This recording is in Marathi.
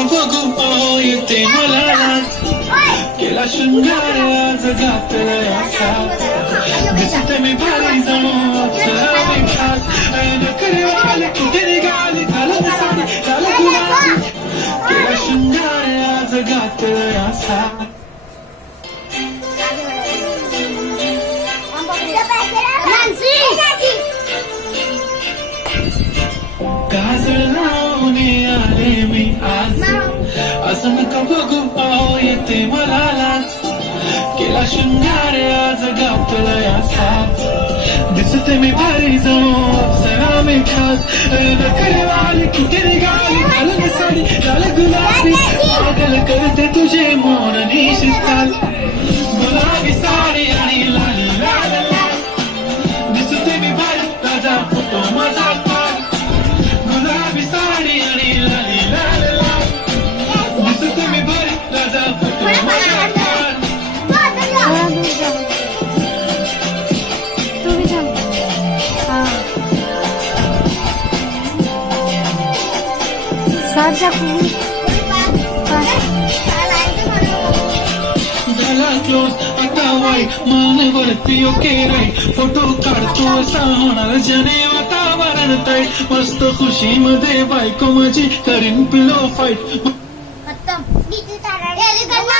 नका बघू येते मला लाज. केला शृंगार आज घातला असा, दिसते मी भारी जणू अप्सरा मी खास. नखरे वाले कुठे निघाली घालत साडी झालं गुलाबी. केला शृंगार आज घातला असा. काजळ लावून आले मी आज, असं नका बघू येते मला लाज. केला शृंगार आज घातलाय असा, दिसते मी भारी जणू अप्सरा मी खास. नखरे वाली कुठे निघाली घालून साडी झालं गुलाबी. पागल करते तुझे मोर निशी चाल, गुलाबी साडी आणि लाली लाल लाल. दिसते मी भारी ताजा फोटो माझा पाल, गुलाबी साडी आणि लाली लाल लाल. दिसते मी भारी ताजा फोटो माझा पाल. झाला क्लोज आता वाई मानवरती ओके राईट. फोटो काढतो असा होणार जने वातावरण ताईट. मस्त खुशी मध्ये बायको माझी करीन पिलो फाईट.